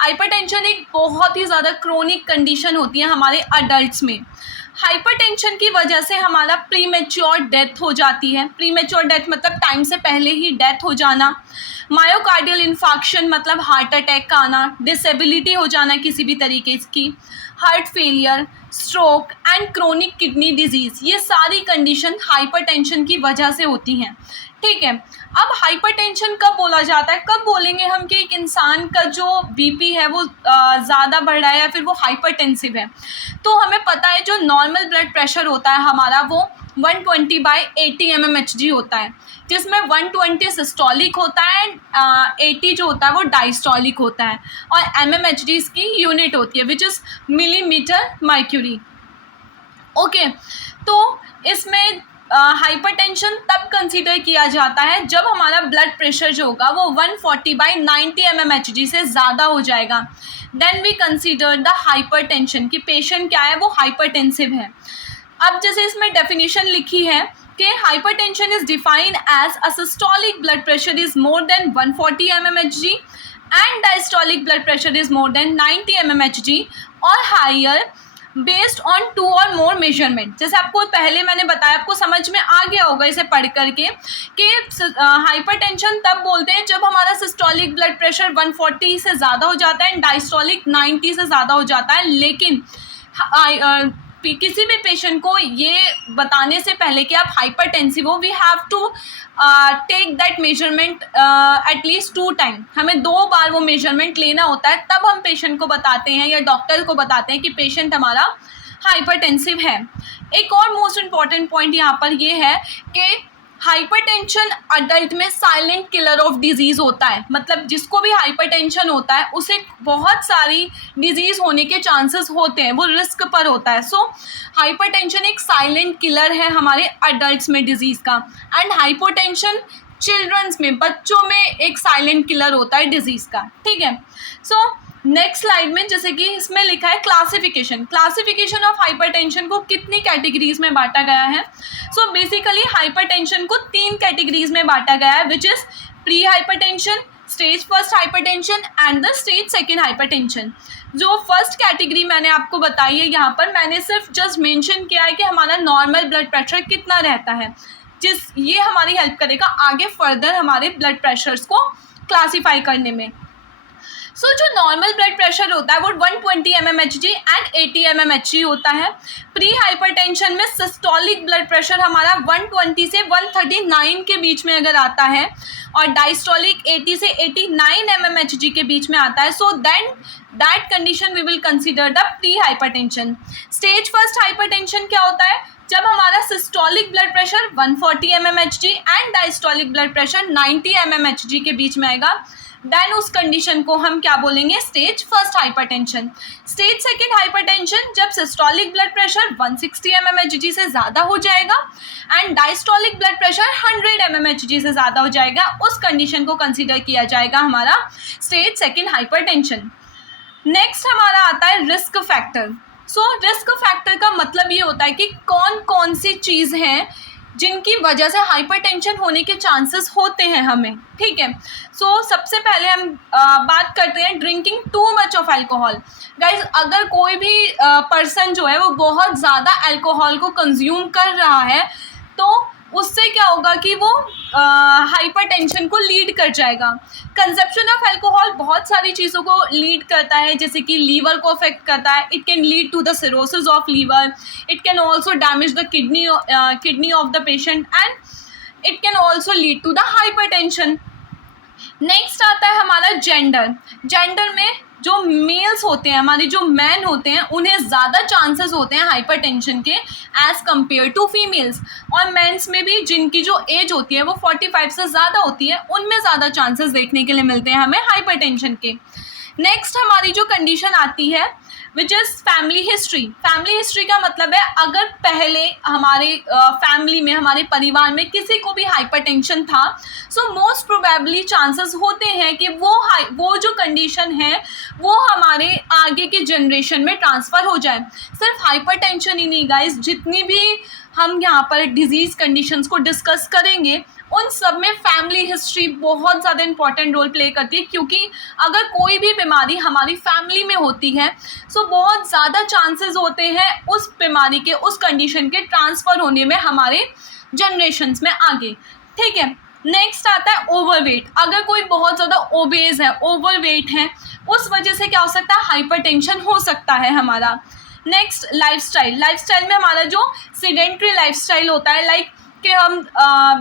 Hypertension एक बहुत ही ज़्यादा क्रोनिक कंडीशन होती है हमारे अडल्ट्स में। हाइपरटेंशन की वजह से हमारा प्रीमेच्योर डेथ हो जाती है। प्रीमेच्योर डेथ मतलब टाइम से पहले ही डेथ हो जाना। मायोकार्डियल इन्फार्क्शन मतलब हार्ट अटैक का आना, डिसेबिलिटी हो जाना किसी भी तरीके की, heart failure, stroke and chronic kidney disease, ये सारी कंडीशन हाइपरटेंशन की वजह से होती हैं। ठीक है, अब हाइपरटेंशन कब बोला जाता है, कब बोलेंगे हम कि एक इंसान का जो बीपी है वो ज़्यादा बढ़ रहा है या फिर वो हाइपरटेंसिव है। तो हमें पता है जो नॉर्मल ब्लड प्रेशर होता है हमारा वो 120/80 mmHg होता है, जिसमें 120 सिस्टोलिक होता है एंड 80 जो होता है वो डायस्टोलिक होता है, और mmHg इसकी यूनिट होती है which is millimetre mercury. Okay, तो इसमें हाइपरटेंशन तब कंसीडर किया जाता है जब हमारा ब्लड प्रेशर जो होगा वो 140/90 mmHg से ज़्यादा हो जाएगा। Then we consider the hypertension कि पेशेंट क्या है, वो हाइपरटेंसिव है। अब जैसे इसमें डेफिनेशन लिखी है कि hypertension is defined as a systolic blood pressure is more than 140 mmHg and diastolic blood pressure is more than 90 mmHg और हायर बेस्ड ऑन 2 और मोर मेजरमेंट। जैसे आपको पहले मैंने बताया, आपको समझ में आ गया होगा इसे पढ़ करके कि हाइपरटेंशन तब बोलते हैं जब हमारा सिस्टोलिक ब्लड प्रेशर 140 से ज़्यादा हो जाता है एंड डायस्टोलिक 90 से ज़्यादा हो जाता है। लेकिन किसी भी पेशेंट को ये बताने से पहले कि आप हाइपरटेंसिव हो, we have to take that measurement at least 2 time. हमें 2 बार वो मेजरमेंट लेना होता है, तब हम पेशेंट को बताते हैं या डॉक्टर को बताते हैं कि पेशेंट हमारा हाइपरटेंसिव है। एक और मोस्ट इम्पॉर्टेंट पॉइंट यहाँ पर ये है कि हाइपरटेंशन अडल्ट में साइलेंट किलर ऑफ डिजीज़ होता है। मतलब जिसको भी हाइपरटेंशन होता है उसे बहुत सारी डिजीज़ होने के चांसेस होते हैं, वो रिस्क पर होता है। सो हाइपरटेंशन एक साइलेंट किलर है हमारे अडल्ट्स में डिजीज़ का, एंड हाइपोटेंशन चिल्ड्रंस में, बच्चों में एक साइलेंट किलर होता है डिजीज़ का। ठीक है, सो नेक्स्ट स्लाइड में जैसे कि इसमें लिखा है क्लासिफिकेशन ऑफ हाइपरटेंशन को कितनी कैटेगरीज में बांटा गया है। सो बेसिकली हाइपरटेंशन को 3 कैटेगरीज में बांटा गया है which is pre hypertension, stage first hypertension and the stage second hypertension. जो फर्स्ट कैटेगरी मैंने आपको बताई है, यहाँ पर मैंने सिर्फ जस्ट मेंशन किया है कि हमारा नॉर्मल ब्लड प्रेशर कितना रहता है, ये हमारी हेल्प करेगा आगे फर्दर हमारे ब्लड प्रेशर्स को क्लासीफाई करने में। सो जो नॉर्मल ब्लड प्रेशर होता है वो 120 mmHg एंड 80 mmHg होता है। प्री हाइपरटेंशन में सिस्टोलिक ब्लड प्रेशर हमारा 120 से 139 के बीच में अगर आता है और डायस्टोलिक 80 से 89 mmHg के बीच में आता है, so then that condition we will consider the pre hypertension. Stage first hypertension क्या होता है, जब हमारा systolic blood pressure 140 mmHg and diastolic blood pressure 90 mmHg के बीच में आएगा, देन उस कंडीशन को हम क्या बोलेंगे, stage first hypertension. Stage second hypertension जब सिस्टोलिक ब्लड प्रेशर 160 mmHg से ज़्यादा हो जाएगा and diastolic blood pressure 100 mmHg से ज़्यादा हो जाएगा, उस कंडीशन को कंसीडर किया जाएगा हमारा स्टेज सेकेंड हाइपरटेंशन। नेक्स्ट हमारा आता है risk factor. So risk factor का मतलब ये होता है कि कौन कौन सी चीज़ हैं जिनकी वजह से हाइपरटेंशन होने के चांसेस होते हैं हमें। ठीक है, सो सबसे पहले हम बात करते हैं drinking too much of alcohol. Guys, अगर कोई भी पर्सन जो है वो बहुत ज़्यादा अल्कोहल को कंज्यूम कर रहा है तो उससे क्या होगा कि वो हाइपरटेंशन को लीड कर जाएगा। कंजप्शन ऑफ अल्कोहल बहुत सारी चीज़ों को लीड करता है, जैसे कि लीवर को अफेक्ट करता है। It can lead to the cirrhosis of liver, it can also damage the kidney of the patient and it can also lead to the hypertension. Next आता है हमारा जेंडर में जो मेल्स होते हैं, हमारे जो मैन होते हैं, उन्हें ज़्यादा चांसेस होते हैं हाइपरटेंशन के एज़ कम्पेयर टू फीमेल्स। और मेंस में भी जिनकी जो एज होती है वो 45 से ज़्यादा होती है, उनमें ज़्यादा चांसेस देखने के लिए मिलते हैं हमें हाइपरटेंशन के। नेक्स्ट हमारी जो कंडीशन आती है which is family history. Family history का मतलब है अगर पहले हमारे फैमिली में, हमारे परिवार में किसी को भी हाइपरटेंशन था, सो मोस्ट प्रोबेबली चांसेस होते हैं कि वो जो कंडीशन है वो हमारे आगे के जनरेशन में ट्रांसफ़र हो जाए। सिर्फ हाइपरटेंशन ही नहीं गाइस, जितनी भी हम यहाँ पर डिजीज़ कंडीशंस को डिस्कस करेंगे, उन सब में फैमिली हिस्ट्री बहुत ज़्यादा इंपॉर्टेंट रोल प्ले करती है, क्योंकि अगर कोई भी बीमारी हमारी फैमिली में होती है सो बहुत ज़्यादा चांसेस होते हैं उस बीमारी के, उस कंडीशन के ट्रांसफ़र होने में हमारे जनरेशन्स में आगे। ठीक है, नेक्स्ट आता है ओवरवेट। अगर कोई बहुत ज़्यादा ओबेज है, ओवरवेट है, उस वजह से क्या हो सकता है, हाइपरटेंशन हो सकता है हमारा। Next lifestyle. लाइफस्टाइल में हमारा जो सीडेंट्री लाइफस्टाइल होता है, लाइक कि हम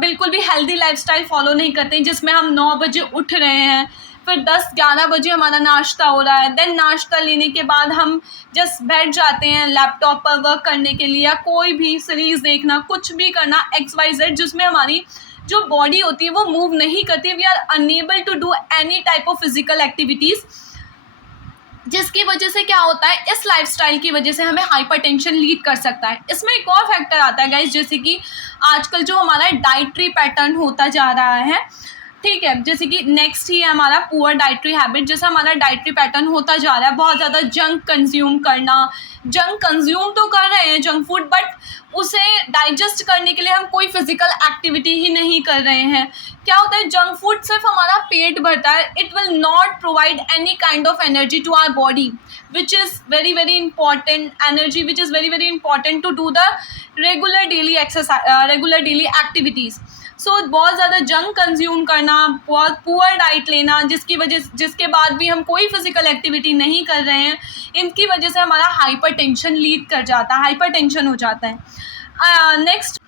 बिल्कुल भी हेल्दी लाइफस्टाइल फॉलो नहीं करते हैं, जिसमें हम 9 बजे उठ रहे हैं, फिर 10-11 बजे हमारा नाश्ता हो रहा है, देन नाश्ता लेने के बाद हम जस्ट बैठ जाते हैं लैपटॉप पर वर्क करने के लिए, या कोई भी सीरीज़ देखना, कुछ भी करना XYZ, जिसमें हमारी जो बॉडी होती है वो मूव नहीं करती, we are unable to do any type of physical activities, जिसकी वजह से क्या होता है, इस लाइफस्टाइल की वजह से हमें हाइपरटेंशन लीड कर सकता है। इसमें एक और फैक्टर आता है गाइस, जैसे कि आजकल जो हमारा डाइटरी पैटर्न होता जा रहा है, ठीक है, जैसे कि नेक्स्ट ही है हमारा पुअर डाइटरी हैबिट। जैसे हमारा डाइटरी पैटर्न होता जा रहा है, बहुत ज़्यादा जंक कंज्यूम करना, जंक कंज्यूम तो कर रहे हैं जंक फूड, बट उसे डाइजेस्ट करने के लिए हम कोई फिजिकल एक्टिविटी ही नहीं कर रहे हैं। क्या होता है, जंक फूड सिर्फ हमारा पेट भरता है, it will not provide any kind of energy to our body, which is very very important energy, which is very very important to do the regular daily exercise, regular daily activities. सो बहुत ज़्यादा junk consume करना, बहुत poor diet लेना, जिसके बाद भी हम कोई फिजिकल एक्टिविटी नहीं कर रहे हैं, इनकी वजह से हमारा हाइपरटेंशन लीड कर जाता है, हाइपरटेंशन हो जाता है। नेक्स्ट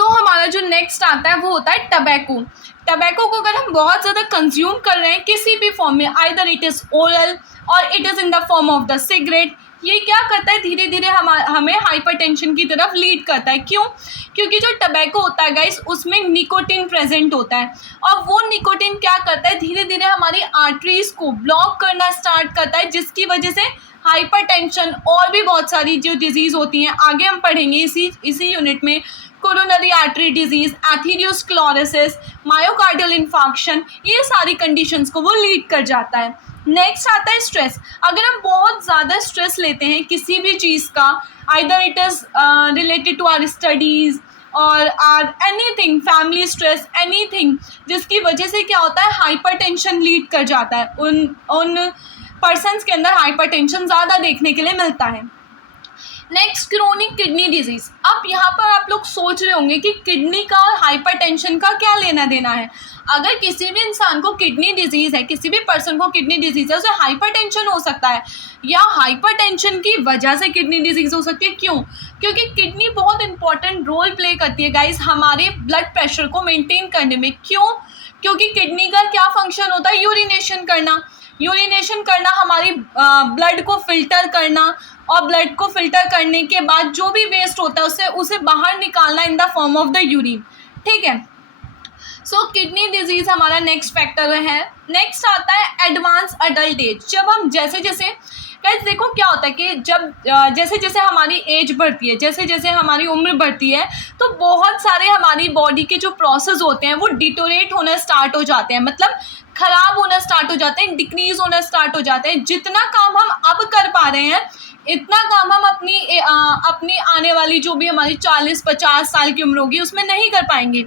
हमारा जो नेक्स्ट आता है वो होता है टबैको। टबैको को अगर हम बहुत ज़्यादा कंज्यूम कर रहे हैं किसी भी फॉर्म में, आइदर इट इज़ ओरल और it is in the form of the cigarette, ये क्या करता है, धीरे धीरे हमें हाइपरटेंशन की तरफ लीड करता है। क्यों? क्योंकि जो टबैको होता है गाइस, उसमें निकोटिन प्रेजेंट होता है, और वो निकोटिन क्या करता है, धीरे धीरे हमारी आर्टरीज को ब्लॉक करना स्टार्ट करता है, जिसकी वजह से हाइपरटेंशन और भी बहुत सारी जो डिजीज़ होती हैं, आगे हम पढ़ेंगे इसी यूनिट में, coronary artery disease, atherosclerosis, myocardial infarction, ये सारी कंडीशंस को वो लीड कर जाता है। नेक्स्ट आता है स्ट्रेस। अगर हम बहुत ज़्यादा स्ट्रेस लेते हैं किसी भी चीज़ का, either it is related to our studies और or anything, family stress, anything, जिसकी वजह से क्या होता है, हाइपरटेंशन लीड कर जाता है, उन पर्सन्स के अंदर हाइपरटेंशन ज़्यादा देखने के लिए मिलता है। Next chronic kidney disease. अब यहाँ पर आप लोग सोच रहे होंगे कि किडनी का और हाइपरटेंशन का क्या लेना देना है। अगर किसी भी इंसान को किडनी डिजीज़ है, किसी भी पर्सन को किडनी डिजीज़ है, उसे हाइपरटेंशन हो सकता है, या हाइपरटेंशन की वजह से किडनी डिजीज़ हो सकती है। क्यों? क्योंकि किडनी बहुत इंपॉर्टेंट रोल प्ले करती है गाइस हमारे ब्लड प्रेशर को मेंटेन करने में। क्यों? क्योंकि किडनी का क्या फंक्शन होता है, यूरिनेशन करना। यूरिनेशन करना हमारी ब्लड को फिल्टर करना, और ब्लड को फिल्टर करने के बाद जो भी वेस्ट होता है उसे बाहर निकालना in the form of the urine. ठीक है, सो किडनी डिजीज़ हमारा नेक्स्ट फैक्टर है। नेक्स्ट आता है एडवांस अडल्ट एज। जब हम जैसे जैसे गाइस देखो क्या होता है कि जब जैसे जैसे हमारी एज बढ़ती है, जैसे जैसे हमारी उम्र बढ़ती है, तो बहुत सारे हमारी बॉडी के जो प्रोसेस होते हैं वो डिटोरेट होना स्टार्ट हो जाते हैं, मतलब ख़राब होना स्टार्ट हो जाते हैं, डिक्रीज़ होना स्टार्ट हो जाते हैं। जितना काम हम अब कर पा रहे हैं, इतना काम हम अपनी आने वाली जो भी हमारी 40-50 साल की उम्र होगी उसमें नहीं कर पाएंगे,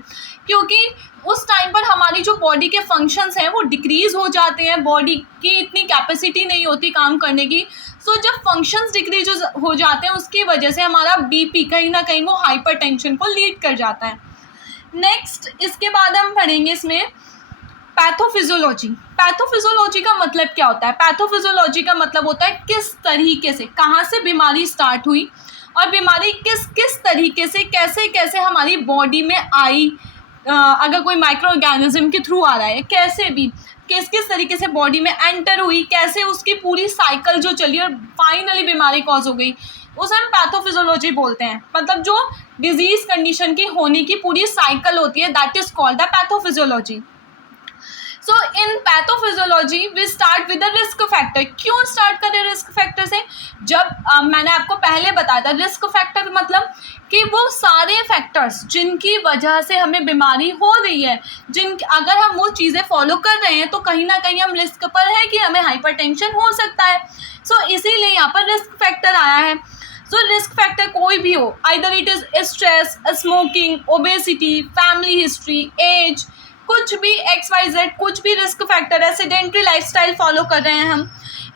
क्योंकि उस टाइम पर हमारी जो बॉडी के फंक्शंस हैं वो डिक्रीज़ हो जाते हैं, बॉडी की इतनी कैपेसिटी नहीं होती काम करने की। सो जब फंक्शंस डिक्रीज हो जाते हैं, उसकी वजह से हमारा बीपी कहीं ना कहीं वो हाइपरटेंशन को लीड कर जाता है। नेक्स्ट इसके बाद हम पढ़ेंगे इसमें पैथोफिजियोलॉजी। पैथोफिजियोलॉजी का मतलब क्या होता है? पैथोफिजियोलॉजी का मतलब होता है किस तरीके से, कहाँ से बीमारी स्टार्ट हुई, और बीमारी किस किस तरीके से, कैसे कैसे हमारी बॉडी में आई, अगर कोई माइक्रो ऑर्गेनिज्म के थ्रू आ रहा है, कैसे भी किस किस तरीके से बॉडी में एंटर हुई, कैसे उसकी पूरी साइकिल जो चली और फाइनली बीमारी कॉज हो गई, उसे हम पैथोफिजियोलॉजी बोलते हैं। मतलब जो डिजीज़ कंडीशन की होने की पूरी साइकिल होती है, that is called the pathophysiology. So in pathophysiology we start with the risk factor. क्यों स्टार्ट करें रिस्क फैक्टर से? जब मैंने आपको पहले बताया था रिस्क फैक्टर मतलब कि वो सारे फैक्टर्स जिनकी वजह से हमें बीमारी हो रही है, अगर हम वो चीज़ें फॉलो कर रहे हैं तो कहीं ना कहीं हम रिस्क पर है कि हमें हाइपरटेंशन हो सकता है। सो इसीलिए यहाँ पर रिस्क फैक्टर आया है। सो रिस्क फैक्टर कोई भी हो, either it is stress, smoking, obesity, family history, age, कुछ भी XYZ, कुछ भी रिस्क फैक्टर है, सेडेंट्री लाइफस्टाइल फॉलो कर रहे हैं हम,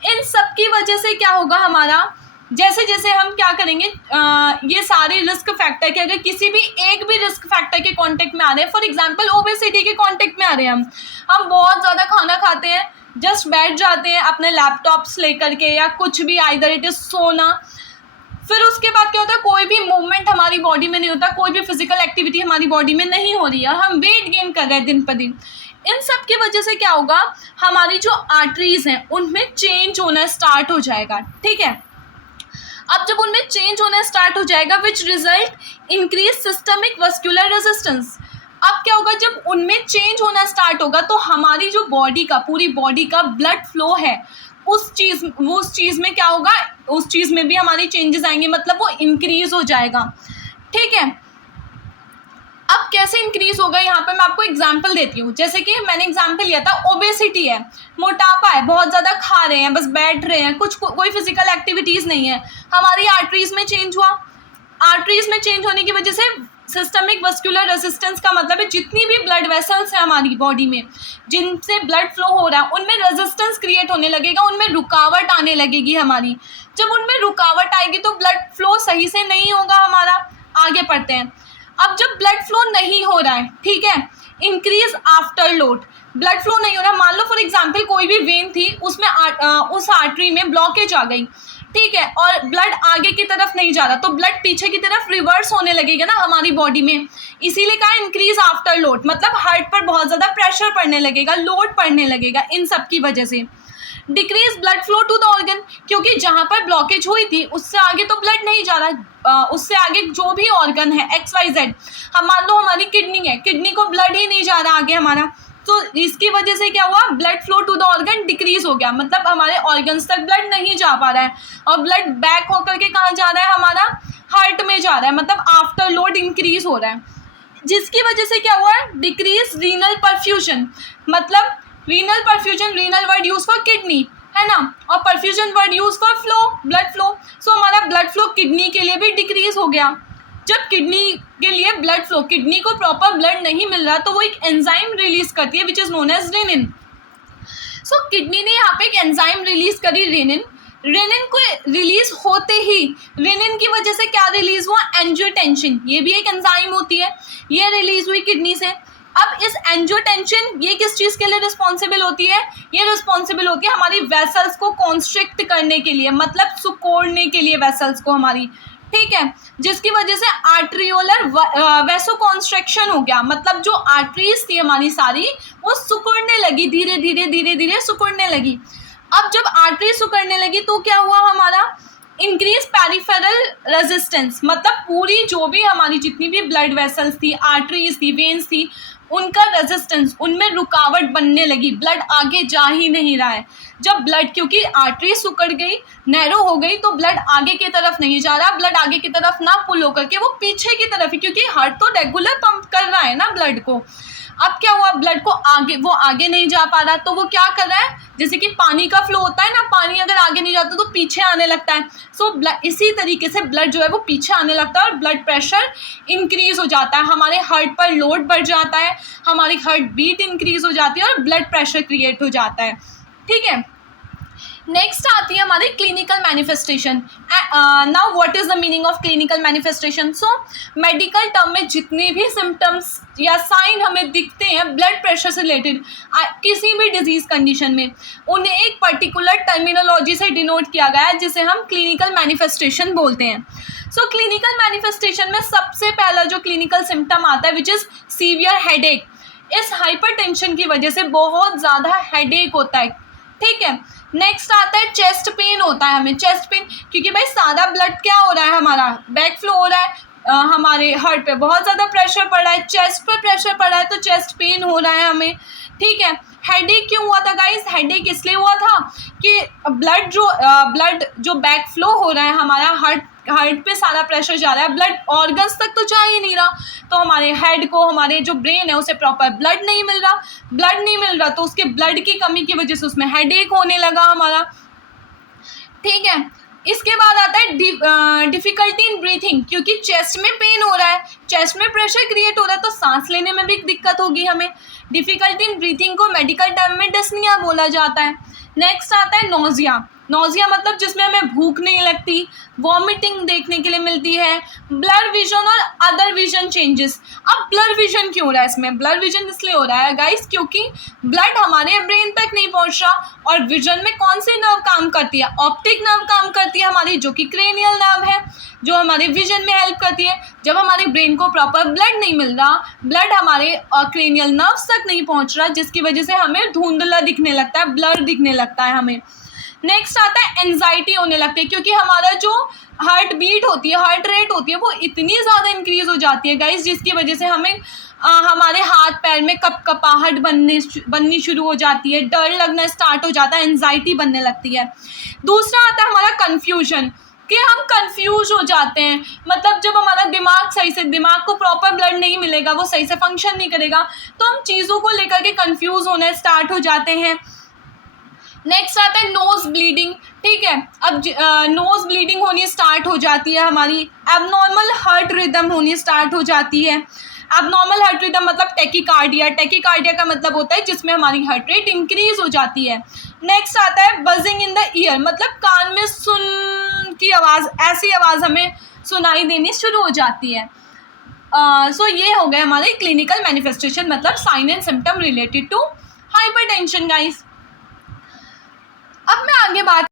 इन सब की वजह से क्या होगा हमारा, जैसे जैसे हम क्या करेंगे, ये सारे रिस्क फैक्टर के अगर किसी भी एक भी रिस्क फैक्टर के कांटेक्ट में आ रहे हैं, फॉर एग्जांपल ओबेसिटी के कांटेक्ट में आ रहे हैं हम बहुत ज़्यादा खाना खाते हैं, जस्ट बैठ जाते हैं अपने लैपटॉप्स लेकर के या कुछ भी, आइदर इट इज सोना, फिर उसके बाद क्या होता है, कोई भी मूवमेंट हमारी बॉडी में नहीं होता, कोई भी फिजिकल एक्टिविटी हमारी बॉडी में नहीं हो रही है, हम वेट गेन कर रहे हैं दिन पर दिन। इन सब की वजह से क्या होगा, हमारी जो आर्टरीज हैं उनमें चेंज होना स्टार्ट हो जाएगा, ठीक है। अब जब उनमें चेंज होना स्टार्ट हो जाएगा, which result increase systemic vascular resistance. अब क्या होगा, जब उनमें चेंज होना स्टार्ट होगा तो हमारी जो बॉडी का, पूरी बॉडी का ब्लड फ्लो है, उस चीज़ में क्या होगा, उस चीज़ में भी हमारी चेंजेस आएंगे, मतलब वो इंक्रीज हो जाएगा, ठीक है। अब कैसे इंक्रीज होगा, यहाँ पे मैं आपको एग्जांपल देती हूँ। जैसे कि मैंने एग्जांपल लिया था, ओबेसिटी है, मोटापा है, बहुत ज़्यादा खा रहे हैं, बस बैठ रहे हैं, कोई फिजिकल एक्टिविटीज़ नहीं है, हमारी आर्टरीज में चेंज हुआ। आर्टरीज में चेंज होने की वजह से सिस्टमिक वस्कुलर रेजिस्टेंस का मतलब है जितनी भी ब्लड वेसल्स हैं हमारी बॉडी में, जिनसे ब्लड फ्लो हो रहा है, उनमें रेजिस्टेंस क्रिएट होने लगेगा, उनमें रुकावट आने लगेगी हमारी। जब उनमें रुकावट आएगी तो ब्लड फ्लो सही से नहीं होगा हमारा। आगे पढ़ते हैं। अब जब ब्लड फ्लो नहीं हो रहा है, ठीक है, increase after load, blood flow नहीं हो रहा, मान लो फॉर एग्जांपल कोई भी वेन थी, उसमें उस आर्टरी में ब्लॉकेज आ गई, ठीक है, और ब्लड आगे की तरफ नहीं जा रहा, तो ब्लड पीछे की तरफ रिवर्स होने लगेगा ना हमारी बॉडी में, इसीलिए कहा इंक्रीज आफ्टर लोड, मतलब हार्ट पर बहुत ज़्यादा प्रेशर पड़ने लगेगा, लोड पड़ने लगेगा, इन सब की वजह से। Decrease blood flow to the organ, क्योंकि जहाँ पर ब्लॉकेज हुई थी उससे आगे तो ब्लड नहीं जा रहा, उससे आगे जो भी ऑर्गन है XYZ, हम मान लो हमारी किडनी है, किडनी को ब्लड ही नहीं जा रहा आगे हमारा, तो इसकी वजह से क्या हुआ, blood flow to the organ decrease हो गया, मतलब हमारे ऑर्गन्स तक ब्लड नहीं जा पा रहा है, और ब्लड बैक होकर के कहाँ जा रहा है, हमारा हार्ट में जा रहा है, मतलब आफ्टर लोड इंक्रीज हो रहा है, जिसकी वजह से क्या हुआ, डिक्रीज रीनल परफ्यूजन, मतलब renal perfusion, renal word use for kidney है ना, और perfusion word use for flow, blood flow. So हमारा ब्लड फ्लो किडनी के लिए भी डिक्रीज हो गया। जब किडनी के लिए ब्लड फ्लो, किडनी को प्रॉपर ब्लड नहीं मिल रहा, तो वो एक एंजाइम रिलीज करती है which is known as renin. सो किडनी ने यहाँ पे एक एंजाइम रिलीज करी, रेनिन। रेनिन को रिलीज होते ही, रेनिन की वजह से क्या रिलीज हुआ, एंजियोटेंसिन, ये भी एक एंजाइम होती है, ये रिलीज हुई किडनी से। अब इस एंजियोटेंसिन ये किस चीज़ के लिए रिस्पॉन्सिबल होती है, ये रिस्पॉन्सिबल होती है हमारी वेसल्स को कॉन्स्ट्रिक्ट करने के लिए, मतलब सिकोड़ने के लिए वेसल्स को हमारी, ठीक है, जिसकी वजह से आर्ट्रियोलर वेसोकॉन्स्ट्रिक्शन हो गया, मतलब जो आर्टरीज थी हमारी सारी वो सिकुड़ने लगी, धीरे धीरे धीरे धीरे सिकुड़ने लगी। अब जब आर्टरी सिकुड़ने लगी तो क्या हुआ, हमारा इंक्रीज पेरिफेरल रेजिस्टेंस, मतलब पूरी जो भी हमारी जितनी भी ब्लड वेसल्स थी, आर्टरीज थी, वेन्स थी, उनका रेजिस्टेंस, उनमें रुकावट बनने लगी, ब्लड आगे जा ही नहीं रहा है। जब ब्लड, क्योंकि आर्टरी सिकुड़ गई, नैरो हो गई, तो ब्लड आगे की तरफ नहीं जा रहा, ब्लड आगे की तरफ ना पुल होकर के वो पीछे की तरफ ही, क्योंकि हार्ट तो रेगुलर पंप कर रहा है ना ब्लड को। अब क्या हुआ, ब्लड को आगे, वो आगे नहीं जा पा रहा, तो वो क्या कर रहा है, जैसे कि पानी का फ्लो होता है ना, पानी अगर आगे नहीं जाता तो पीछे आने लगता है। सो इसी तरीके से ब्लड जो है वो पीछे आने लगता है और ब्लड प्रेशर इंक्रीज हो जाता है, हमारे हार्ट पर लोड बढ़ जाता है, हमारी हार्ट बीट इंक्रीज हो जाती है और ब्लड प्रेशर क्रिएट हो जाता है, ठीक है। नेक्स्ट आती है हमारी clinical manifestation. Now what is the meaning of clinical manifestation. So medical term में जितने भी सिम्टम्स या साइन हमें दिखते हैं ब्लड प्रेशर से रिलेटेड, किसी भी डिजीज कंडीशन में, उन्हें एक पर्टिकुलर टर्मिनोलॉजी से डिनोट किया गया है जिसे हम क्लिनिकल मैनिफेस्टेशन बोलते हैं। सो क्लिनिकल मैनिफेस्टेशन में सबसे पहला जो क्लिनिकल सिम्टम आता है विच इज़ सीवियर हेडेक। इस हाइपरटेंशन की वजह से बहुत ज़्यादा हेडेक होता है, ठीक है। नेक्स्ट आता है चेस्ट पेन होता है हमें, चेस्ट पेन, क्योंकि भाई सारा ब्लड क्या हो रहा है, हमारा बैक फ्लो हो रहा है, हमारे हार्ट पे बहुत ज़्यादा प्रेशर पड़ रहा है, चेस्ट पे प्रेशर पड़ रहा है, तो चेस्ट पेन हो रहा है हमें, ठीक है। हेडेक क्यों हुआ था गाइस, हेडेक इसलिए हुआ था कि ब्लड जो बैक फ्लो हो रहा है, हमारा हार्ट पे सारा प्रेशर जा रहा है, ब्लड ऑर्गन्स तक तो जा ही नहीं रहा, तो हमारे हेड को, हमारे जो ब्रेन है उसे प्रॉपर ब्लड नहीं मिल रहा, तो उसके ब्लड की कमी की वजह से उसमें हेडेक होने लगा हमारा, ठीक है। इसके बाद आता है डिफ़िकल्टी इन ब्रीथिंग, क्योंकि चेस्ट में पेन हो रहा है, चेस्ट में प्रेशर क्रिएट हो रहा है, तो सांस लेने में भी दिक्कत होगी हमें। डिफ़िकल्टी इन ब्रीथिंग को मेडिकल टर्म में डिस्निया बोला जाता है। नेक्स्ट आता है नोज़िया। नोज़िया मतलब जिसमें हमें भूख नहीं लगती, वॉमिटिंग देखने के लिए मिलती है, ब्लर विजन और अदर विजन चेंजेस। अब ब्लर विजन क्यों हो रहा है इसमें? ब्लर विजन इसलिए हो रहा है गाइस क्योंकि ब्लड हमारे ब्रेन तक नहीं पहुंच रहा, और विजन में कौन सी नर्व काम करती है? ऑप्टिक नर्व काम करती है हमारी, जो कि क्रेनियल नर्व है, जो हमारे विजन में हेल्प करती है। जब हमारे ब्रेन को प्रॉपर ब्लड नहीं मिल रहा, ब्लड हमारे क्रेनियल नर्व्स तक नहीं पहुंच रहा, जिसकी वजह से हमें धुंधला दिखने लगता है, ब्लर दिखने लगता है हमें। नेक्स्ट आता है एंजाइटी होने लगती है, क्योंकि हमारा जो हार्ट बीट होती है, हार्ट रेट होती है, वो इतनी ज़्यादा इंक्रीज़ हो जाती है गाइस, जिसकी वजह से हमें हमारे हाथ पैर में कपकपाहट बननी शुरू हो जाती है, डर लगना स्टार्ट हो जाता है, एंजाइटी बनने लगती है। दूसरा आता है हमारा कन्फ्यूजन, कि हम कंफ्यूज हो जाते हैं, मतलब जब हमारा दिमाग को प्रॉपर ब्लड नहीं मिलेगा, वो सही से फंक्शन नहीं करेगा, तो हम चीज़ों को लेकर के कंफ्यूज होना स्टार्ट हो जाते हैं। नेक्स्ट आता है नोज़ ब्लीडिंग, ठीक है। अब नोज़ ब्लीडिंग होनी स्टार्ट हो जाती है हमारी, एबनॉर्मल हार्ट रिदम होनी स्टार्ट हो जाती है। एबनॉर्मल हार्ट रिदम मतलब टेकीकार्डिया, टेकीकार्डिया का मतलब होता है जिसमें हमारी हार्ट रेट इंक्रीज हो जाती है। नेक्स्ट आता है बजिंग इन द ईयर, मतलब कान में सुन की आवाज़, ऐसी आवाज़ हमें सुनाई देनी शुरू हो जाती है। सो ये हो गए हमारे क्लिनिकल मैनिफेस्टेशन, मतलब sign and symptom related to hypertension guys. अब मैं आगे बात